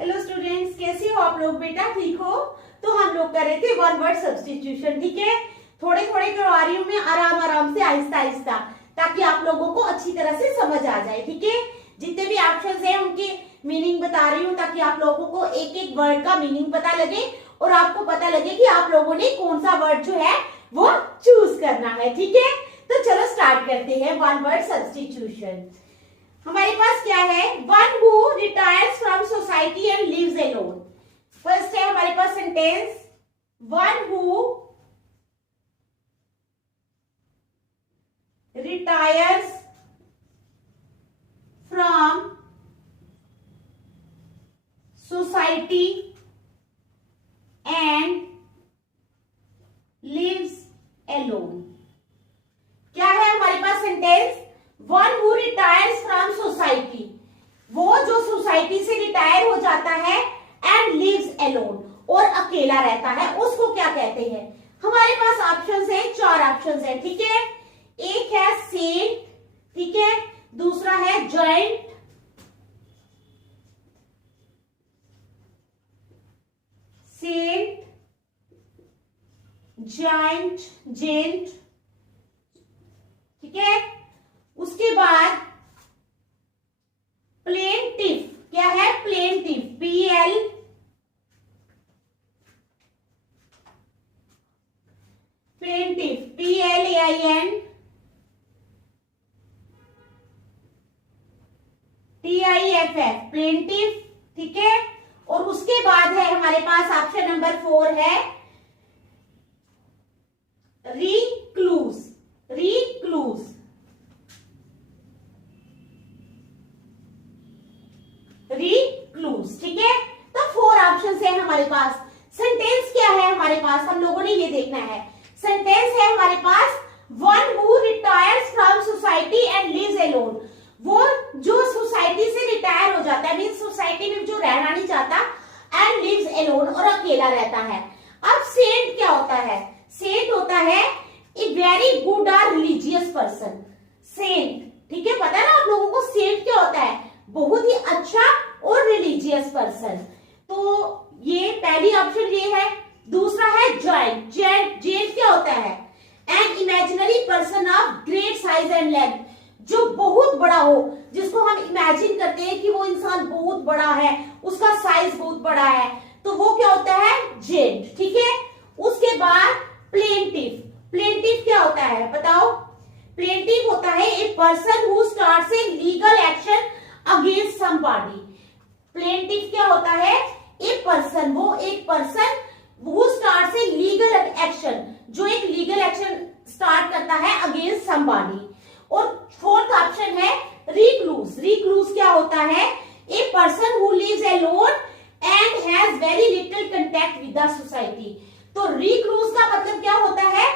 Hello students, कैसे हो आप लोग? बेटा ठीक हो? तो हम लोग कर रहे थे वन वर्ड सब्स्टिट्यूशन। ठीक है, थोड़े थोड़े करवा रही हूँ मैं, आराम आराम से, आहिस्ता आहिस्ता, ताकि आप लोगों को अच्छी तरह से समझ आ जाए। ठीक है, जितने भी ऑप्शंस हैं उनकी मीनिंग बता रही हूँ, ताकि आप लोगों को एक एक वर्ड का मीनिंग पता लगे और आपको पता लगे कि आप लोगों ने कौन सा वर्ड जो है वो चूज करना है। ठीक है, तो चलो स्टार्ट करते हैं वन वर्ड सब्स्टिट्यूशन। हमारे पास क्या है? One who retires from society and lives alone. First है हमारे पास sentence, one who retires from society and lives alone. क्या है हमारे पास sentence? One who retires from society, वो जो सोसाइटी से रिटायर हो जाता है, एंड लिव्स अलोन, और अकेला रहता है, उसको क्या कहते हैं? हमारे पास ऑप्शंस है, 4 ऑप्शंस है। ठीक है, एक है सेंट, ठीक है, दूसरा है जॉइंट, सेंट, जॉइंट, जेंट, ठीक है, उसके बाद प्लेंटिफ। क्या है? Plaintiff, PL plaintiff, PLAIN TIFF, plaintiff. ठीक है, और उसके बाद है हमारे पास ऑप्शन नंबर 4 है रिक्लूज। रिक्लूज, रिक्लूज, ठीक है। तो 4 ऑप्शन है हमारे पास। सेंटेंस क्या है हमारे पास? हम लोगों ने ये देखना है। सेंटेंस है हमारे पास, one who retires from society and lives alone, वो जो सोसाइटी से रिटायर हो जाता है, मीन सोसाइटी में जो रहना नहीं चाहता, एंड लिव्स अलोन, और अकेला रहता है। अब सेंट क्या होता है? सेंट होता है ए वेरी गुड और रिलीजियस पर्सन। सेंट, ठीक है, पता है ना आप लोगों को सेंट क्या होता है? बहुत ही अच्छा और रिलीजियस पर्सन। तो ये पहली ऑप्शन ये है। दूसरा है जॉइंट। जेंट क्या होता है? An imaginary person of great size and length, जो बहुत बड़ा हो, जिसको हम इमेजिन करते हैं कि वो इंसान बहुत बड़ा है, उसका साइज बहुत बड़ा है, तो वो क्या होता है? जेंट। ठीक है, उसके बाद प्लेंटिफ। प्लेंटिफ क्या होता है बताओ? प्लेंटिफ होता है a person who starts a legal action against somebody. Plaintiff क्या होता है? ए पर्सन, वो एक person who starts a legal action, जो एक लीगल एक्शन स्टार्ट करता है अगेंस्ट समबॉडी। और फोर्थ ऑप्शन है रिक्लूज। रिक्लूज क्या होता है? A person who lives alone and has very little contact with the society. तो रिक्लूज का मतलब क्या होता है?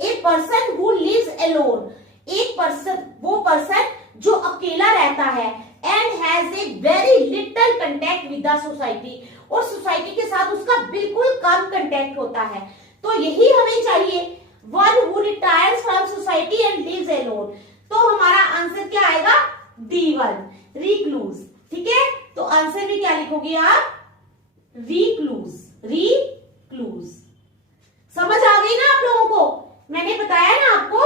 A person who lives alone, एक पर्सन, वो पर्सन जो अकेला रहता है, and has a very little contact with the society, और सोसाइटी के साथ उसका बिल्कुल कम कांटेक्ट होता है। तो यही हमें चाहिए, one who retires from society and lives alone. तो हमारा आंसर क्या आएगा? D1, recluse. ठीक है, तो आंसर भी क्या लिखोगे आप? रिक्लूज। रिक्लूज। समझ आ गई ना आप लोगों को? मैंने बताया ना आपको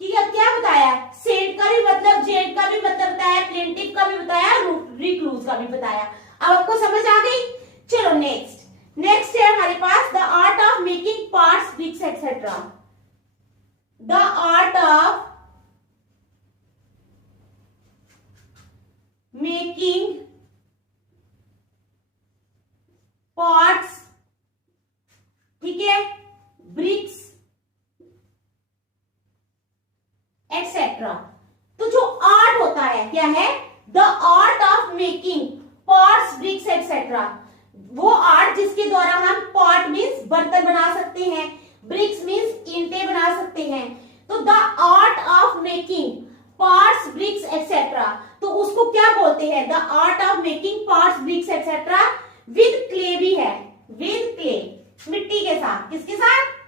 कि क्या बताया? सेंट का भी मतलब, जेंट का भी मतलब बताया, प्लेंटिफ का भी बताया, रिक्लूज का भी बताया। अब आपको समझ आ गई? चलो नेक्स्ट है हमारे पास the art of making parts, bricks etcetera. The art of making parts, ठीक है, ब्रिक्स एक्सेट्रा। तो जो आर्ट होता है क्या है? The art of making parts, bricks etcetera, वो आर्ट जिसके द्वारा हम पॉट मीन्स बर्तन बना सकते हैं, ब्रिक्स मीन्स ईंटें बना सकते हैं। तो the art of making parts, bricks etcetera, तो उसको क्या बोलते हैं? The art of making parts, bricks etcetera with clay भी है, विद क्ले, मिट्टी के साथ। किसके साथ?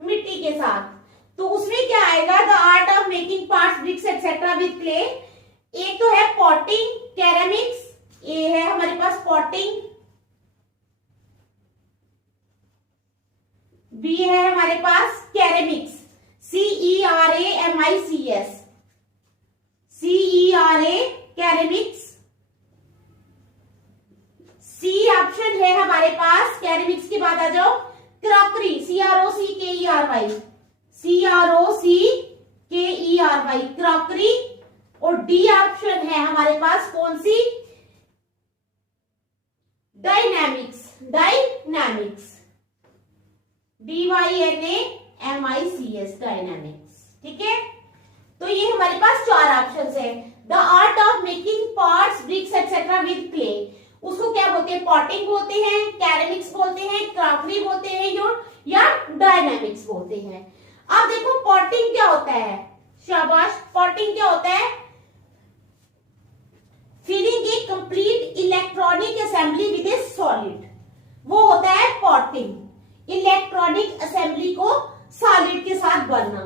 मिट्टी के साथ। तो उसमें क्या आएगा? The art of making parts, bricks etcetera with clay. एक तो पॉटिंग, बी है हमारे पास ceramics, CERAMICS, CERA ceramics. C option है हमारे पास, कैरेमिक्स के बाद आ जाओ क्रॉकरी, CROCKERY, CROCKERY क्रॉकरी। और डी ऑप्शन है हमारे पास कौन सी, डायनामिक्स, डायनामिक्स, DYNAMICS डायनामिक्स। ठीक है, तो ये हमारे पास चार ऑप्शंस है। The art of making pots, bricks etcetera with clay, उसको क्या बोलते हैं, पॉटिंग बोलते हैं, कैरेमिक्स बोलते हैं, क्रॉकरी बोलते हैं या डायनामिक्स बोलते हैं। अब देखो पॉटिंग क्या होता है, शाबाश, पॉटिंग क्या होता है, filling a complete electronic assembly with a solid, वो होता है पॉटिंग। इलेक्ट्रॉनिक असेंबली को सॉलिड के साथ भरना।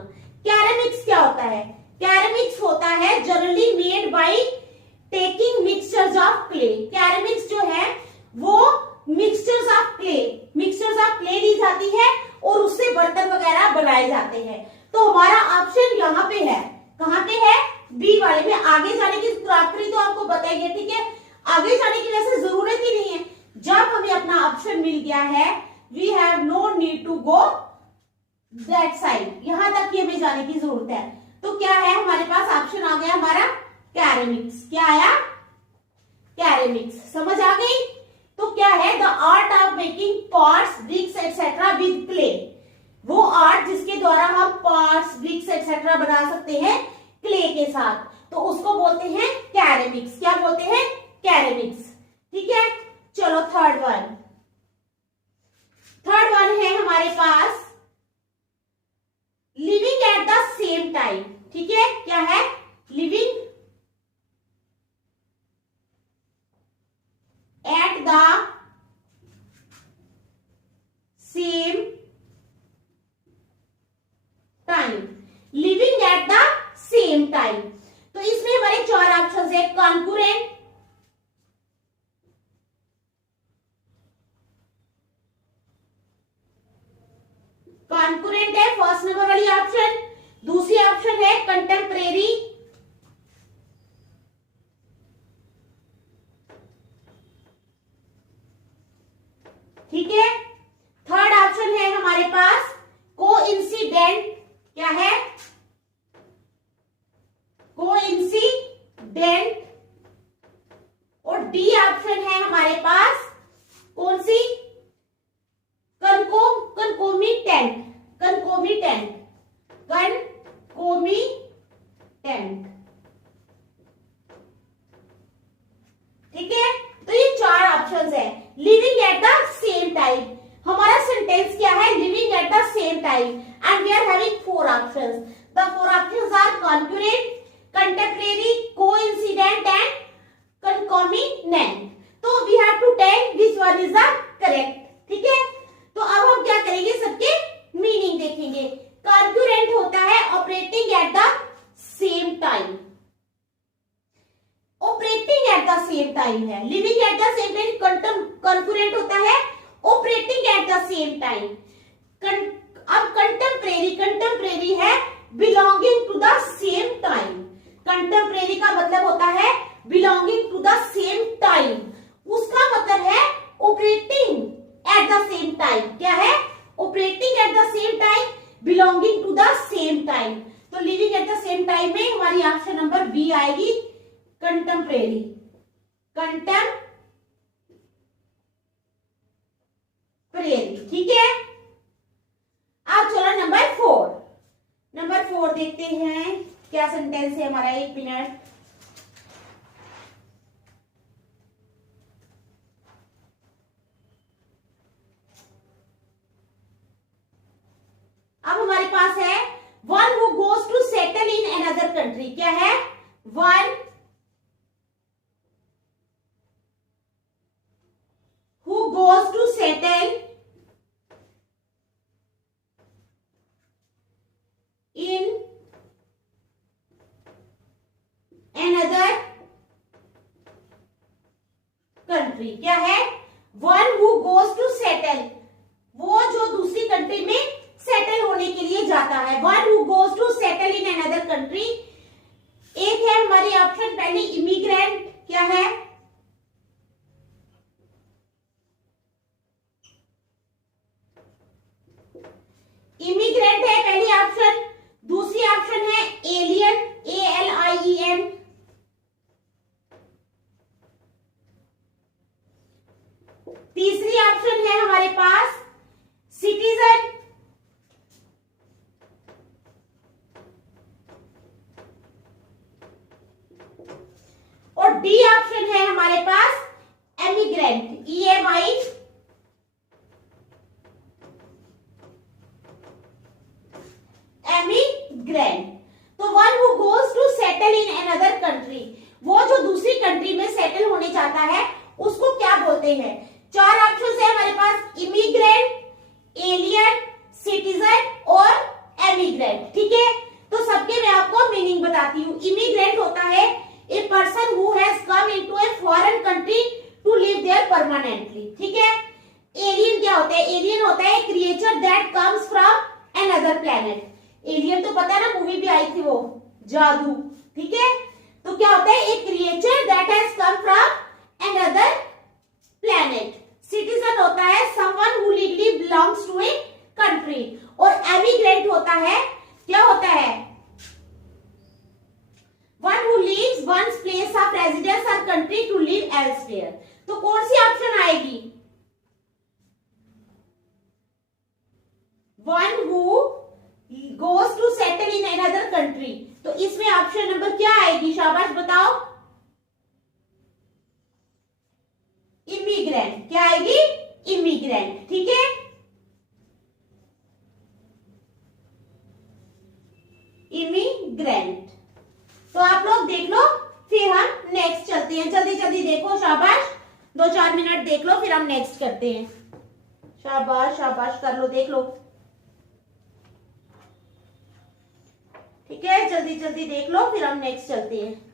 कैरेमिक्स क्या होता है, कैरेमिक्स होता है generally made by taking mixtures of clay. Ceramics जो है वो मिक्सचर्स ऑफ क्ले ली जाती है और उससे बर्तन वगैरह बनाए जाते हैं। तो हमारा ऑप्शन यहाँ पे है, कहाँ पे है, बी वाले में। आगे जाने की क्रॉकरी तो आपको बताइए, ठीक है, आगे जाने की वैसे जरूरत ही नहीं है। जब हमें अपना ऑप्शन मिल गया है, we have no need to go that side, यहां तक ही हमें जाने की जरूरत है। तो क्या है हमारे पास, ऑप्शन आ गया हमारा कैरेमिक्स। क्या आया, कैरेमिक्स, समझ आ गई। तो क्या है, the art of making pots, bricks etcetera with clay, वो आर्ट जिसके द्वारा हम पॉट्स, ब्रिक्स एक्सेट्रा बना सकते हैं क्ले के साथ, तो उसको बोलते हैं कैरेमिक्स। क्या बोलते हैं, कैरेमिक्स। ठीक है, चलो थर्ड वन है हमारे पास living at the same time. ठीक है, क्या है, living at the same time, living at the same time. तो इसमें हमारे चार ऑप्शन है, कॉन्करेंट, कॉन्करेंट है फर्स्ट नंबर वाली ऑप्शन। दूसरी ऑप्शन है कंटेम्परेरी, ठीक है। थर्ड ऑप्शन है हमारे पास कोइंसिडेंट, क्या है, कोइंसिडेंट। और डी ऑप्शन है हमारे पास कौन सी, कंकोमिटेंट, कंकोमिटेंट, कंकोमिटेंट। ठीक है, तो ये चार ऑप्शंस है। Living at the same time, हमारा सेंटेंस क्या है, living at the same time, and we are having four options. The four options are concurrent, contemporary, coincident and concomitant. तो we have to tell which one is the correct. ठीक है, तो अब हम क्या करेंगे, सबके मीनिंग देखेंगे। कॉन्करेंट होता है operating at the same time, operating at the same time है। Living at the same time concurrent होता है operating at the same time. अब कंटेम्परेरी, कंटेम्परेरी है belonging to the same time. Contemporary का मतलब होता है belonging to the same time, उसका मतलब है operating at the same time. क्या है, operating at the same time, belonging to the same time. तो living at the same time में हमारी ऑप्शन नंबर बी आएगी, कंटेम्परेरी, कंटेम्परेरी। ठीक है, अब चलो नंबर फोर देखते हैं क्या सेंटेंस है हमारा। एक मिनट, अब हमारे पास है one who goes to settle in another country. क्या है, one who goes to settle in another country। Country. क्या है? One who goes to settle, वो जो दूसरी कंट्री में सेटल होने के लिए जाता है। One who goes to settle in another country. एक है हमारी ऑप्शन पहली इमिग्रेंट। क्या है? इमिग्रेंट है पहली ऑप्शन। दूसरी ऑप्शन है एलियन, ALIEN। तीसरी ऑप्शन है हमारे पास सिटीजन। और डी ऑप्शन है हमारे पास एमिग्रेंट, EMI। एमिग्रेंट। तो one who goes to settle in another country, वो जो दूसरी कंट्री में सेटल होने जाता है उसको क्या बोलते हैं? चार ऑप्शन है हमारे पास, इमिग्रेंट, एलियन, सिटीजन और एमिग्रेंट। ठीक है, तो सबके मैं आपको मीनिंग बताती हूँ। इमिग्रेंट होता है a person who has come into a foreign country to live there permanently. ठीक है। एलियन क्या होता है? एलियन होता है creature that comes from another planet. Alien तो पता है ना, मूवी भी आई थी वो जादू। ठीक है, तो क्या होता है? एक creature that has come from another planet. Citizen होता है someone who legally belongs to a country. और एमिग्रेंट होता है, क्या होता है? One who leaves one's place of residence or country to live elsewhere. तो कौन सी ऑप्शन आएगी? One who goes to settle in another country। तो इसमें ऑप्शन नंबर क्या आएगी? शाबाश बताओ। इमिग्रेंट। क्या आएगी? इमिग्रेंट। ठीक है, इमिग्रेंट। तो आप लोग देख लो, फिर हम नेक्स्ट चलते हैं। जल्दी जल्दी देखो, शाबाश। 2-4 मिनट देख लो, फिर हम नेक्स्ट करते हैं। शाबाश शाबाश, कर लो, देख लो। ठीक है, जल्दी जल्दी देख लो, फिर हम नेक्स्ट चलते हैं।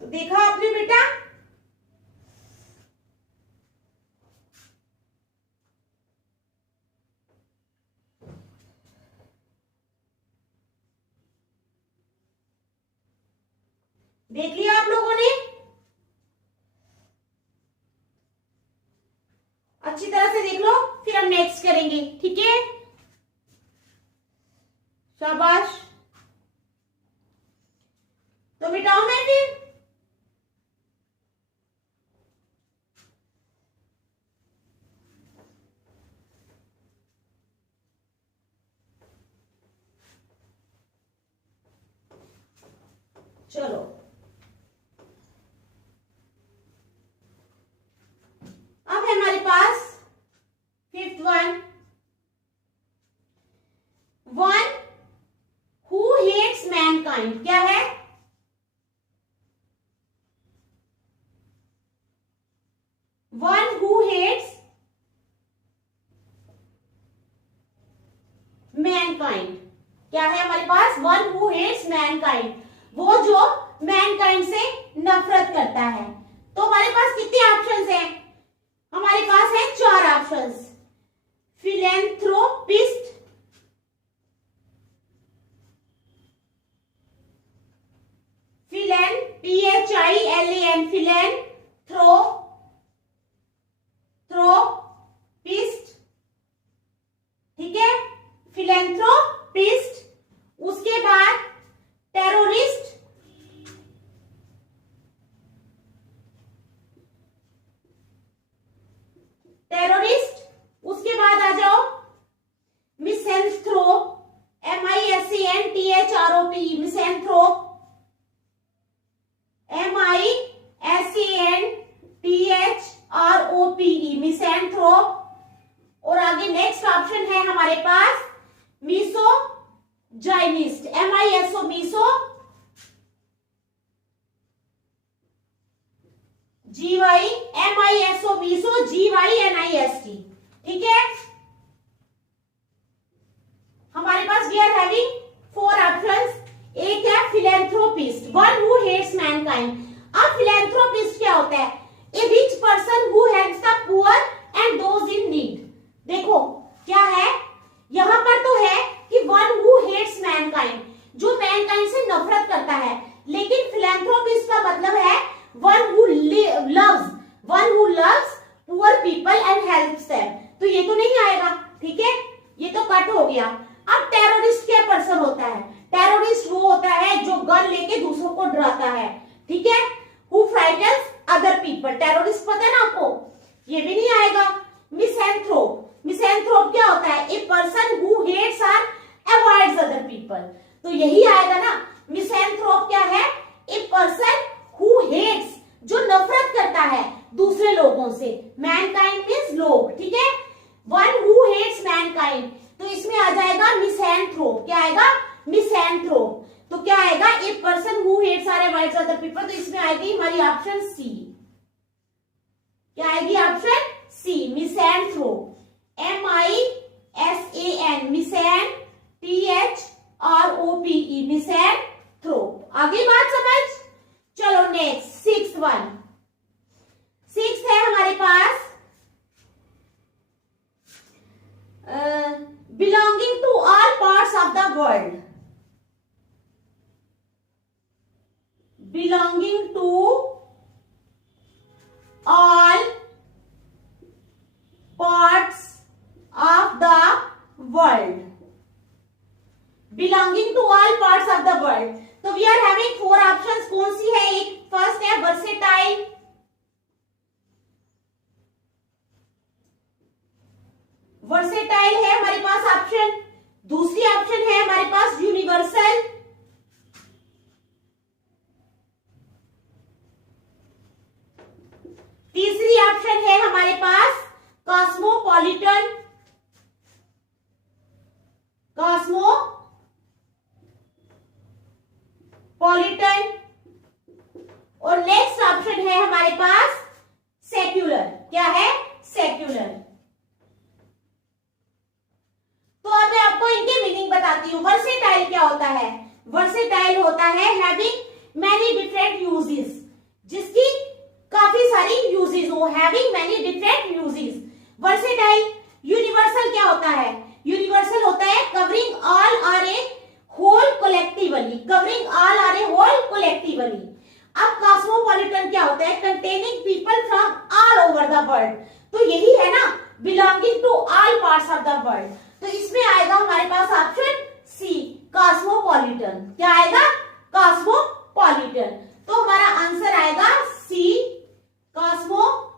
तो देखा आपने बेटा? देख लिया आप लोगों ने? अच्छी तरह से देख लो, फिर हम नेक्स्ट करेंगे। ठीक है, शाबाश। तो मिटाओ मैं फिर। चलो, अब है हमारे पास 5th one. One who hates mankind. क्या है? One who hates mankind. क्या है हमारे पास? वन हु हेट्स मैनकाइंड, वो जो मैनकाइंड से नफरत करता है। तो हमारे पास कितने ऑप्शंस हैं? हमारे पास है 4 ऑप्शंस। Philanthropist, PHILAN, philanthropist. ठीक है, फिलेंथ्रोपिस्ट, मिसैंथ्रोप, और आगे नेक्स्ट ऑप्शन है हमारे पास मिसोजाइनिस्ट, MISO, Meesho GY, MISO, Meesho GYNIST। ठीक है, हमारे पास वी आर हैविंग 4 ऑप्शंस। एक है philanthropist, one who hates mankind. अब फिलैंथ्रोपिस्ट क्या होता है? A rich person who helps the poor and those in need. देखो क्या है, यहां पर तो है कि वन हु हेट्स मैनकाइंड, जो मैनकाइंड से नफरत करता है, लेकिन फिलैंथ्रोपिस्ट का मतलब है one who loves poor people and helps them. तो ये तो नहीं आएगा, ठीक है, ये तो कट हो गया। अब टेररिस्ट क्या पर्सन होता है? टेररिस्ट वो होता है जो गन लेके दूसरों को डराता है, ठीक है, हु फ्राइटन्स अदर पीपल। टेररिस्ट पता है ना आपको, ये भी नहीं आएगा। मिसैंथ्रोप, मिसैंथ्रोप क्या होता है? ए पर्सन हु हेट्स और अवॉइड्स अदर पीपल। तो यही आएगा ना, मिसैंथ्रोप क्या है? ए पर्सन हु हेट्स, जो नफरत करता है दूसरे लोगों से। मैनकाइंड मींस लोग, ठीक है, वन हु हेट्स मैनकाइंड, तो इसमें आ जाएगा मिसैंथ्रोप। क्या आएगा? मिसैंथ्रोप। तो क्या आएगा? ए पर्सन हु हेट्स और अवॉइड्स अदर पीपल। तो इसमें आएगी हमारी ऑप्शन सी। क्या आएगी? Option C, misanthrope, MISAN, misan, THROPE, misanthrope. आगे बात समझ। चलो नेक्स्ट, सिक्स्थ वन। सिक्स्थ है हमारे पास belonging to all parts of the world. Belonging to all parts of the world. Belonging to all parts of the world. तो we are having 4 options. कौन सी है? एक फर्स्ट है वर्सेटाइल, वर्सेटाइल है हमारे पास ऑप्शन। दूसरी ऑप्शन है हमारे पास यूनिवर्सल, तीसरी ऑप्शन है हमारे पास कॉस्मोपॉलिटन, कॉस्मोपॉलिटन, और नेक्स्ट ऑप्शन है हमारे पास सेक्युलर। क्या है? सेक्युलर। तो अब मैं आपको इनके मीनिंग बताती हूँ। वर्सेटाइल क्या होता है? वर्सेटाइल होता है हैविंग मैनी डिफरेंट यूजेस, जिसकी काफी सारी यूजेस हो, having many different uses. Versatile. Universal क्या होता है? यूनिवर्सल होता है covering all or a whole collectively, covering all or a whole collectively. अब कॉस्मोपॉलिटन क्या होता है? Containing people from all over the world. तो यही है ना, belonging to all parts of the world. तो इसमें आएगा हमारे पास ऑप्शन सी, कॉस्मोपॉलिटन। क्या आएगा? कॉस्मोपॉलिटन। तो हमारा आंसर आएगा सी, कॉस्मोपॉलिटन।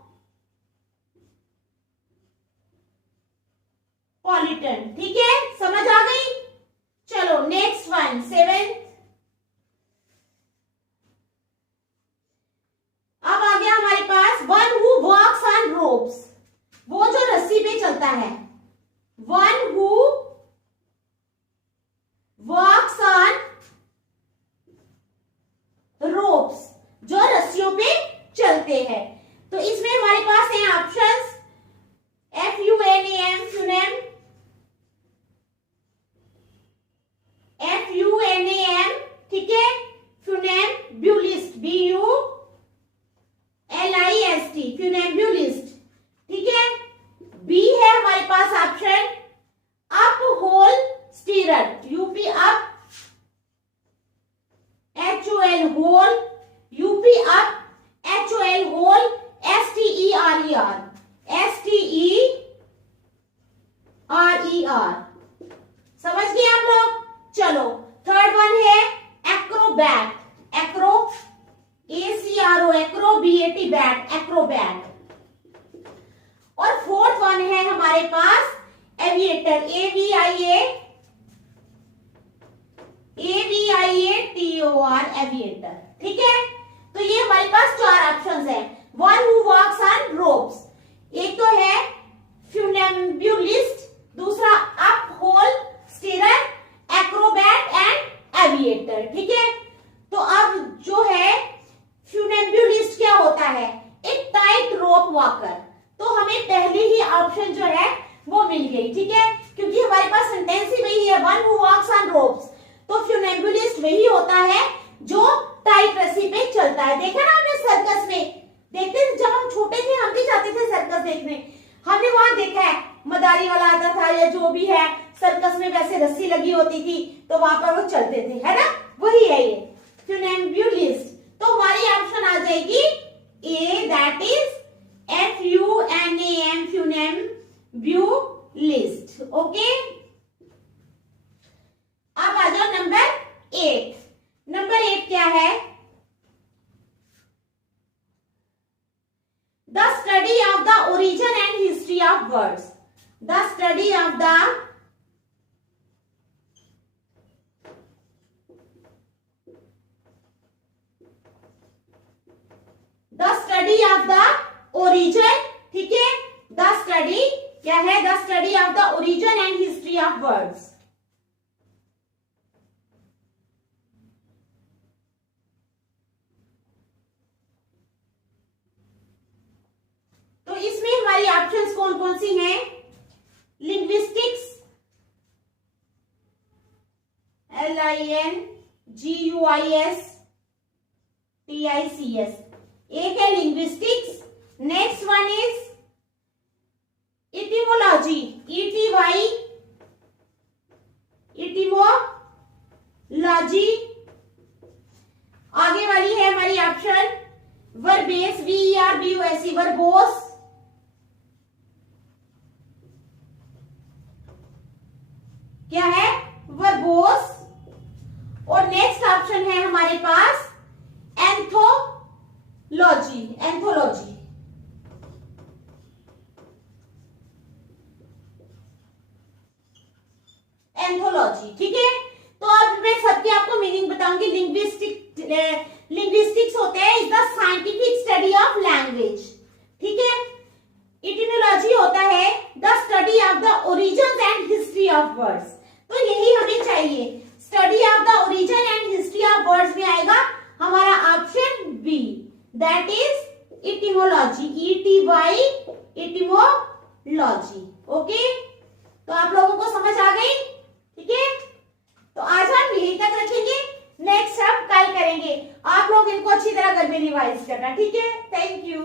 ठीक है, समझ आ गई। चलो नेक्स्ट वन, 7। अब आ गया हमारे पास one who walks on ropes, वो जो रस्सी पे चलता है। One who walks on ropes, जो रस्सियों पे चलते हैं। तो इसमें हमारे पास है ऑप्शंस FUNAM, FUNAM, FUNAM, ठीक है, FUNAM, ब्यूलिस्ट, BULIST, FUNAम्बुलिस्ट, ठीक है। बी है हमारे पास option upholsterer, UP up, HOL hole, UP up, HOL hole, STERER, STERER। समझ गए आप लोग। चलो थर्ड वन है acrobat, acro, ACRO, acrobat, bat, acrobat. और फोर्थ वन है हमारे पास एविएटर, AVIATOR, एविएटर। ठीक है, तो ये हमारे पास 4 ऑप्शंस है। One who walks on ropes, एक तो है ऑप्शन जो है वो मिल गई, ठीक है, क्योंकि हमारे पास सेंटेंस ही वही है, one who walks on ropes, तो फ्यूनेम्बुलिस्ट वही होता है जो टाइट रस्सी पे चलता है। देखा ना आपने सर्कस में, देखते थे जब हम छोटे थे, हम भी जाते थे सर्कस देखने, हमने वहां देखा है मदारी वाला आता था या जो भी है, सर्कस में वैसे रस्सी लगी होती थी तो वहां पर वो चलते थे, है ना, वही है ये फ्यूनेम्बुलिस्ट। तो हमारी ऑप्शन आ जाएगी ए, दैट इज FUNAM, फ्यूनेम्बुलिस्ट। ओके, अब आ जाओ नंबर 8। नंबर 8 क्या है? The study of the origin and history of words. The study of the study of the origin, ठीक है, द स्टडी क्या है? The study of the origin and history of words. तो इसमें हमारी ऑप्शंस कौन कौन सी हैं? लिंग्विस्टिक्स, LINGUISTICS, एक है linguistics, next one is etymology, ETY, etymology. आगे वाली है हमारी ऑप्शन वर्बेस, VERBOS, वर्बोस, क्या है? वर्बोस। और नेक्स्ट ऑप्शन है हमारे पास एंथोलॉजी, एंथोलॉजी। एंथोलॉजी, ठीक है। तो अब मैं सबके आपको मीनिंग बताऊंगी। लिंग्विस्टिक्स होते हैं is the scientific study of language, ठीक है। इटिमोलॉजी होता है the study of the origin and history of words. तो यही हमें चाहिए, study of the origin and history of words में आएगा हमारा option B, that is etymology, ETY, etymology. Okay, तो आप लोगों को समझ आ गई, ठीक है। तो आज हम यहीं तक रखेंगे, नेक्स्ट हम कल करेंगे। आप लोग इनको अच्छी तरह घर में रिवाइज करना, ठीक है। Thank you.